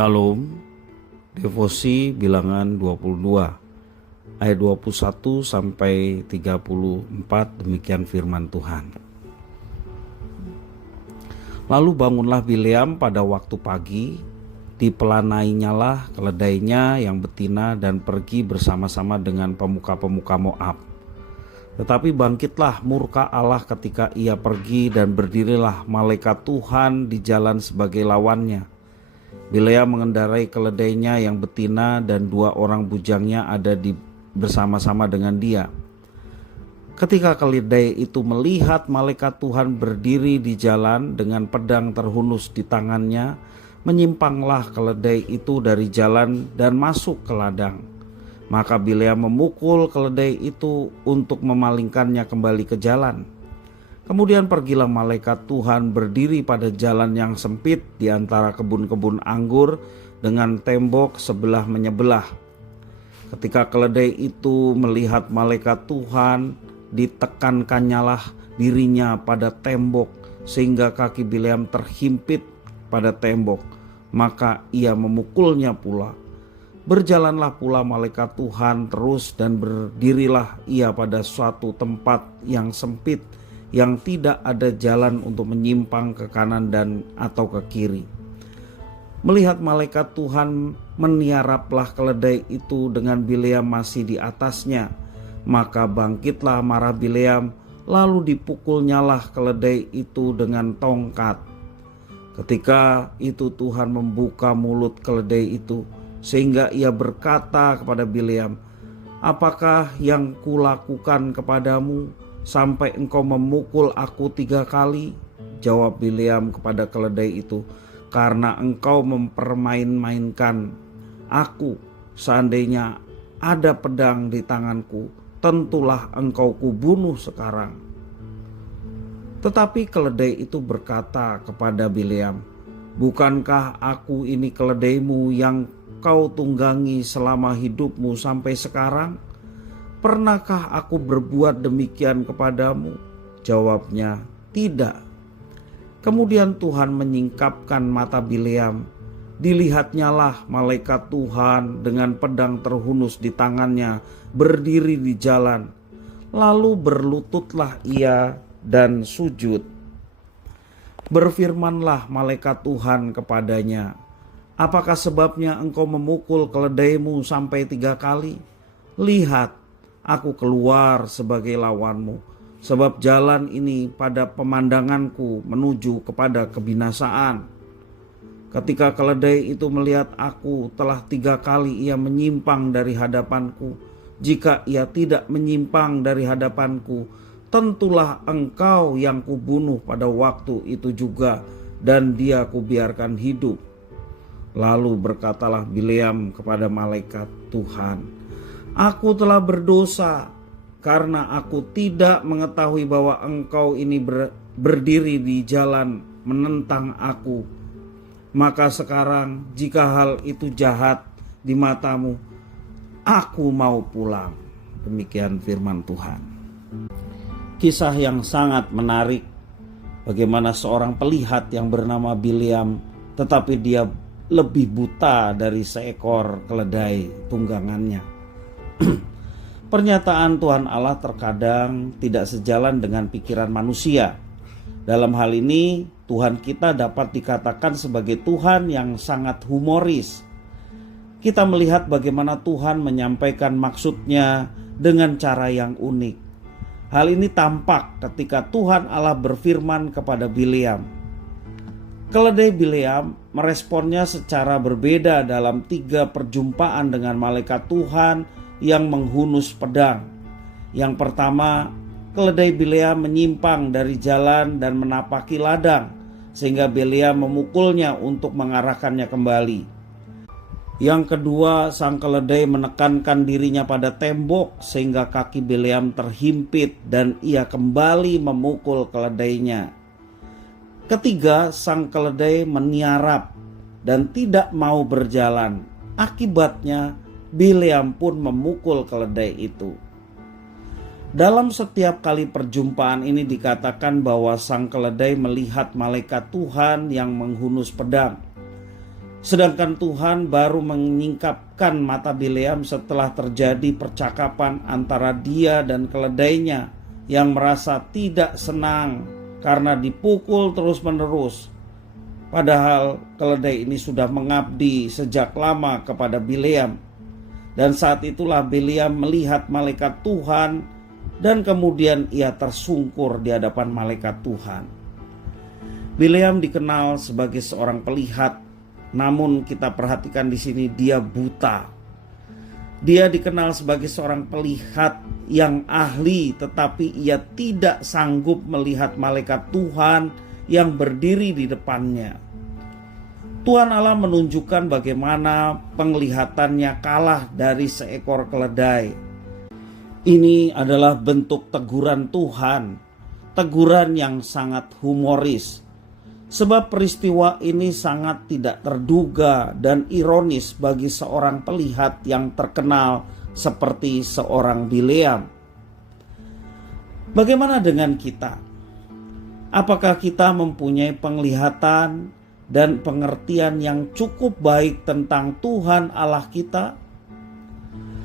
Shalom, devosi bilangan 22 ayat 21 sampai 34, demikian firman Tuhan. Lalu bangunlah Bileam pada waktu pagi, dipelanainya keledainya yang betina dan pergi bersama-sama dengan pemuka-pemuka Moab. Tetapi bangkitlah murka Allah ketika ia pergi, dan berdirilah malaikat Tuhan di jalan sebagai lawannya. Bileam mengendarai keledainya yang betina, dan 2 orang bujangnya ada bersama-sama dengan dia. Ketika keledai itu melihat malaikat Tuhan berdiri di jalan dengan pedang terhunus di tangannya, menyimpanglah keledai itu dari jalan dan masuk ke ladang. Maka Bileam memukul keledai itu untuk memalingkannya kembali ke jalan. Kemudian pergilah malaikat Tuhan berdiri pada jalan yang sempit di antara kebun-kebun anggur dengan tembok sebelah menyebelah. Ketika keledai itu melihat malaikat Tuhan, ditekankannya dirinya pada tembok sehingga kaki Bileam terhimpit pada tembok, maka ia memukulnya pula. Berjalanlah pula malaikat Tuhan terus, dan berdirilah ia pada suatu tempat yang sempit yang tidak ada jalan untuk menyimpang ke kanan dan atau ke kiri. Melihat malaikat Tuhan, meniaraplah keledai itu dengan Bileam masih di atasnya. Maka bangkitlah marah Bileam, lalu dipukulnyalah keledai itu dengan tongkat. Ketika itu Tuhan membuka mulut keledai itu, sehingga ia berkata kepada Bileam, "Apakah yang kulakukan kepadamu sampai engkau memukul aku 3 kali?" Jawab Bileam kepada keledai itu, "Karena engkau mempermain-mainkan aku. Seandainya ada pedang di tanganku, tentulah engkau kubunuh sekarang." Tetapi keledai itu berkata kepada Bileam, "Bukankah aku ini keledaimu yang kau tunggangi selama hidupmu sampai sekarang? Pernahkah aku berbuat demikian kepadamu?" Jawabnya, "Tidak." Kemudian Tuhan menyingkapkan mata Bileam. Dilihatnyalah malaikat Tuhan dengan pedang terhunus di tangannya berdiri di jalan. Lalu berlututlah ia dan sujud. Berfirmanlah malaikat Tuhan kepadanya, "Apakah sebabnya engkau memukul keledaimu sampai 3 kali? Lihat, aku keluar sebagai lawanmu, sebab jalan ini pada pemandanganku menuju kepada kebinasaan." Ketika keledai itu melihat aku, telah 3 kali ia menyimpang dari hadapanku. Jika ia tidak menyimpang dari hadapanku, tentulah engkau yang kubunuh pada waktu itu juga, dan dia kubiarkan hidup. Lalu berkatalah Bileam kepada malaikat Tuhan, "Aku telah berdosa karena aku tidak mengetahui bahwa engkau ini berdiri di jalan menentang aku. Maka sekarang jika hal itu jahat di matamu, aku mau pulang." Demikian firman Tuhan. Kisah yang sangat menarik, bagaimana seorang pelihat yang bernama Bileam, tetapi dia lebih buta dari seekor keledai tunggangannya. Pernyataan Tuhan Allah terkadang tidak sejalan dengan pikiran manusia. Dalam hal ini, Tuhan kita dapat dikatakan sebagai Tuhan yang sangat humoris. Kita melihat bagaimana Tuhan menyampaikan maksudnya dengan cara yang unik. Hal ini tampak ketika Tuhan Allah berfirman kepada Bileam. Keledai Bileam meresponnya secara berbeda dalam 3 perjumpaan dengan malaikat Tuhan yang menghunus pedang. Yang pertama, keledai Bileam menyimpang dari jalan dan menapaki ladang, sehingga Bileam memukulnya untuk mengarahkannya kembali. Yang kedua, sang keledai menekankan dirinya pada tembok sehingga kaki Bileam terhimpit dan ia kembali memukul keledainya. Ketiga, sang keledai meniarap dan tidak mau berjalan. Akibatnya Bileam pun memukul keledai itu. Dalam setiap kali perjumpaan ini dikatakan bahwa sang keledai melihat malaikat Tuhan yang menghunus pedang. Sedangkan Tuhan baru menyingkapkan mata Bileam setelah terjadi percakapan antara dia dan keledainya yang merasa tidak senang karena dipukul terus-menerus. Padahal keledai ini sudah mengabdi sejak lama kepada Bileam. Dan saat itulah Bileam melihat malaikat Tuhan dan kemudian ia tersungkur di hadapan malaikat Tuhan. Bileam dikenal sebagai seorang pelihat. Namun kita perhatikan di sini dia buta. Dia dikenal sebagai seorang pelihat yang ahli, tetapi ia tidak sanggup melihat malaikat Tuhan yang berdiri di depannya. Tuhan Allah menunjukkan bagaimana penglihatannya kalah dari seekor keledai. Ini adalah bentuk teguran Tuhan, teguran yang sangat humoris. Sebab peristiwa ini sangat tidak terduga dan ironis bagi seorang pelihat yang terkenal seperti seorang Bileam. Bagaimana dengan kita? Apakah kita mempunyai penglihatan dan pengertian yang cukup baik tentang Tuhan Allah kita?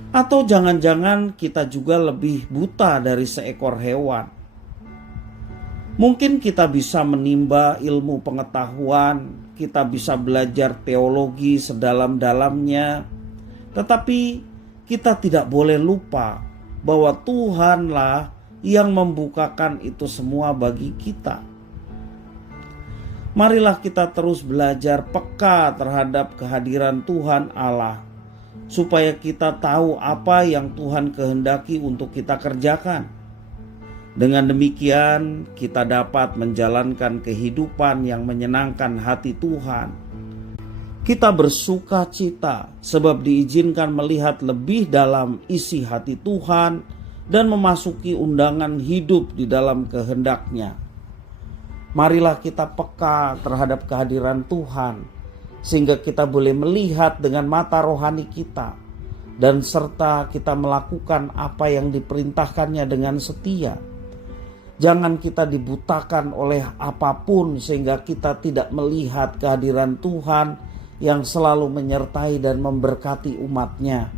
Atau jangan-jangan kita juga lebih buta dari seekor hewan? Mungkin kita bisa menimba ilmu pengetahuan, kita bisa belajar teologi sedalam-dalamnya, tetapi kita tidak boleh lupa bahwa Tuhanlah yang membukakan itu semua bagi kita. Marilah kita terus belajar peka terhadap kehadiran Tuhan Allah, supaya kita tahu apa yang Tuhan kehendaki untuk kita kerjakan. Dengan demikian kita dapat menjalankan kehidupan yang menyenangkan hati Tuhan. Kita bersuka cita sebab diizinkan melihat lebih dalam isi hati Tuhan dan memasuki undangan hidup di dalam kehendak-Nya. Marilah kita peka terhadap kehadiran Tuhan sehingga kita boleh melihat dengan mata rohani kita dan serta kita melakukan apa yang diperintahkannya dengan setia. Jangan kita dibutakan oleh apapun sehingga kita tidak melihat kehadiran Tuhan yang selalu menyertai dan memberkati umat-Nya.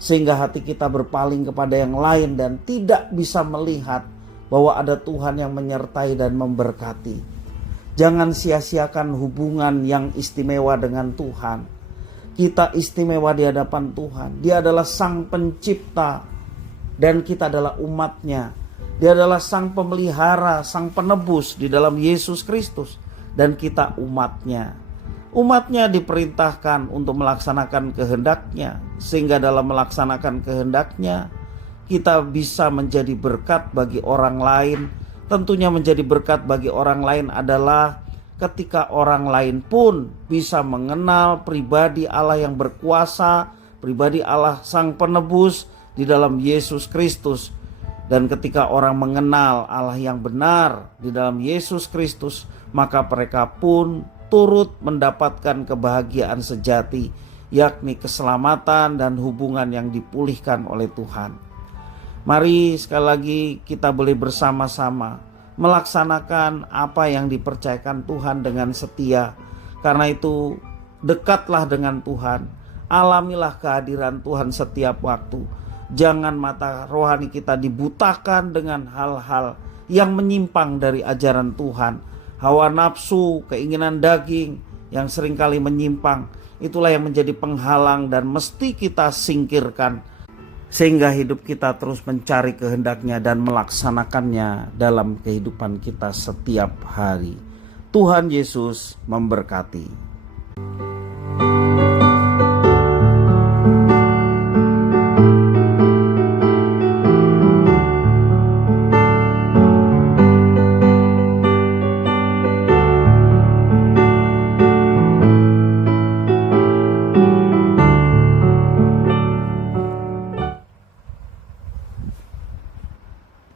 Sehingga hati kita berpaling kepada yang lain dan tidak bisa melihat bahwa ada Tuhan yang menyertai dan memberkati. Jangan sia-siakan hubungan yang istimewa dengan Tuhan. Kita istimewa di hadapan Tuhan. Dia adalah Sang Pencipta dan kita adalah umat-Nya. Dia adalah Sang Pemelihara, Sang Penebus di dalam Yesus Kristus. Dan kita umat-Nya. Umat-Nya diperintahkan untuk melaksanakan kehendak-Nya. Sehingga dalam melaksanakan kehendak-Nya, kita bisa menjadi berkat bagi orang lain. Tentunya menjadi berkat bagi orang lain adalah ketika orang lain pun bisa mengenal pribadi Allah yang berkuasa, pribadi Allah Sang Penebus di dalam Yesus Kristus. Dan ketika orang mengenal Allah yang benar di dalam Yesus Kristus, maka mereka pun turut mendapatkan kebahagiaan sejati, yakni keselamatan dan hubungan yang dipulihkan oleh Tuhan. Mari sekali lagi kita boleh bersama-sama melaksanakan apa yang dipercayakan Tuhan dengan setia. Karena itu dekatlah dengan Tuhan, alamilah kehadiran Tuhan setiap waktu. Jangan mata rohani kita dibutakan dengan hal-hal yang menyimpang dari ajaran Tuhan. Hawa nafsu, keinginan daging yang seringkali menyimpang, itulah yang menjadi penghalang dan mesti kita singkirkan. Sehingga hidup kita terus mencari kehendak-Nya dan melaksanakannya dalam kehidupan kita setiap hari. Tuhan Yesus memberkati.